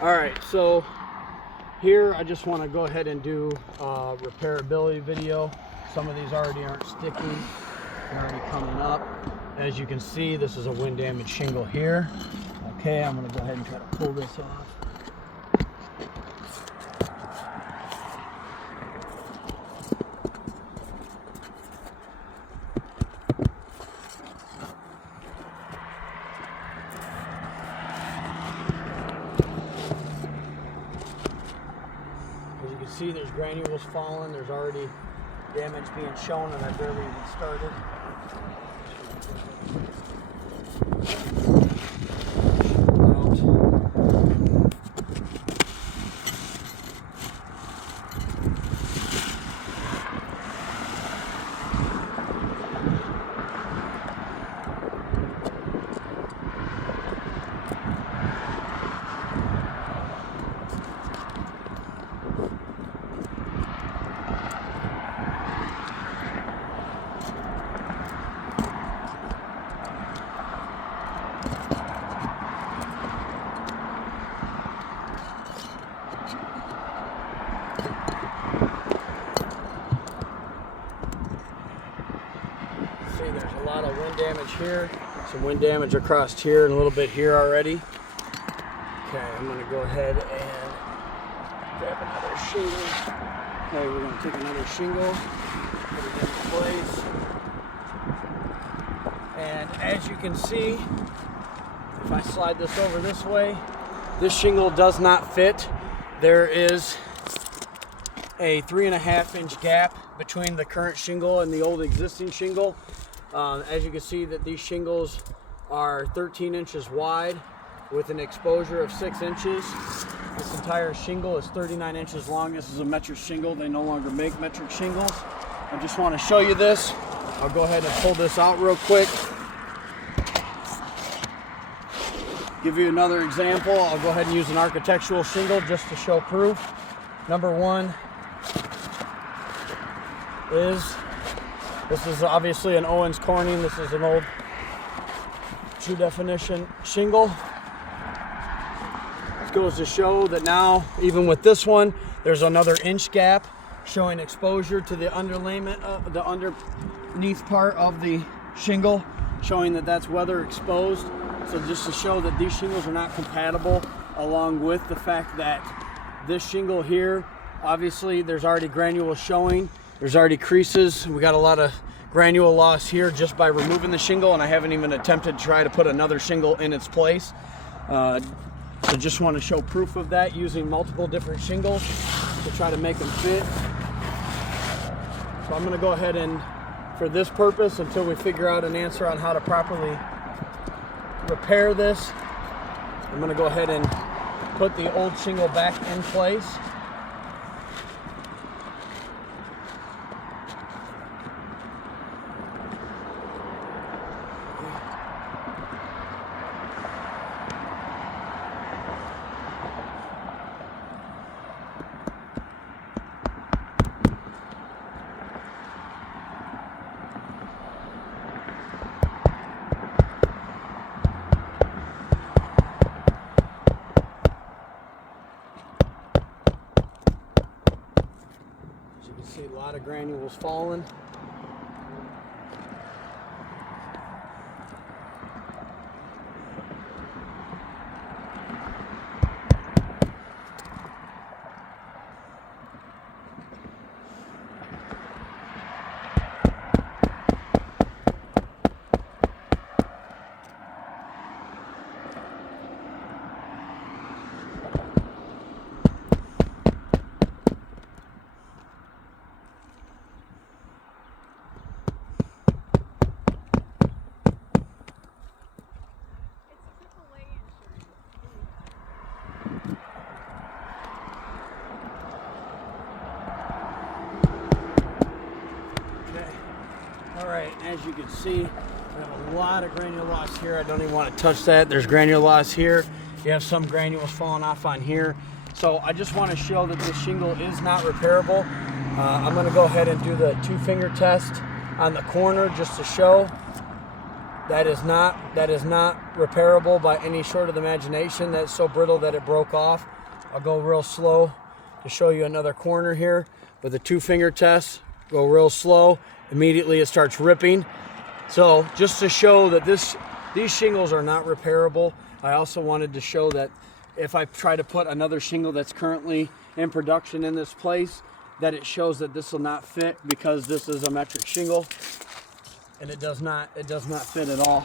All right, so here I just want to go ahead and do a repairability video. Some of these already aren't sticking, they're already coming up. As you can see, this is a wind damaged shingle here. Okay, I'm going to go ahead and try to pull this off. As you can see, there's granules falling. There's already damage being shown, and I barely even started. See, there's a lot of wind damage here, some wind damage across here, and a little bit here already. Okay, I'm going to go ahead and grab another shingle. Okay, we're going to take another shingle, put it into place. And as you can see, if I slide this over this way, this shingle does not fit. There is a 3.5-inch gap between the current shingle and the old existing shingle. As you can see, that these shingles are 13 inches wide with an exposure of 6 inches. This entire shingle is 39 inches long. This is a metric shingle. They no longer make metric shingles. I just want to show you this. I'll go ahead and pull this out real quick. Give you another example. I'll go ahead and use an architectural shingle just to show proof. Number one is, this is obviously an Owens Corning. This is an old true definition shingle. It goes to show that now, even with this one, there's another inch gap showing exposure to the underlayment, the underneath part of the shingle, showing that that's weather exposed. So just to show that these shingles are not compatible, along with the fact that this shingle here, obviously there's already granules showing. There's already creases. We got a lot of granule loss here just by removing the shingle, and I haven't even attempted to try to put another shingle in its place. So just want to show proof of that using multiple different shingles to try to make them fit. So I'm going to go ahead and, for this purpose, until we figure out an answer on how to properly repair this, I'm going to go ahead and put the old shingle back in place. You can see a lot of granules falling. Alright, as you can see, we have a lot of granule loss here. I don't even want to touch that. There's granule loss here. You have some granules falling off on here. So I just want to show that this shingle is not repairable. I'm going to go ahead and do the 2-finger test on the corner just to show. That is not repairable by any sort of the imagination. That's so brittle that it broke off. I'll go real slow to show you another corner here with a 2-finger test. Go real slow. Immediately it starts ripping. So just to show that these shingles are not repairable, I also wanted to show that if I try to put another shingle that's currently in production in this place, that it shows that this will not fit because this is a metric shingle, and it does not fit at all.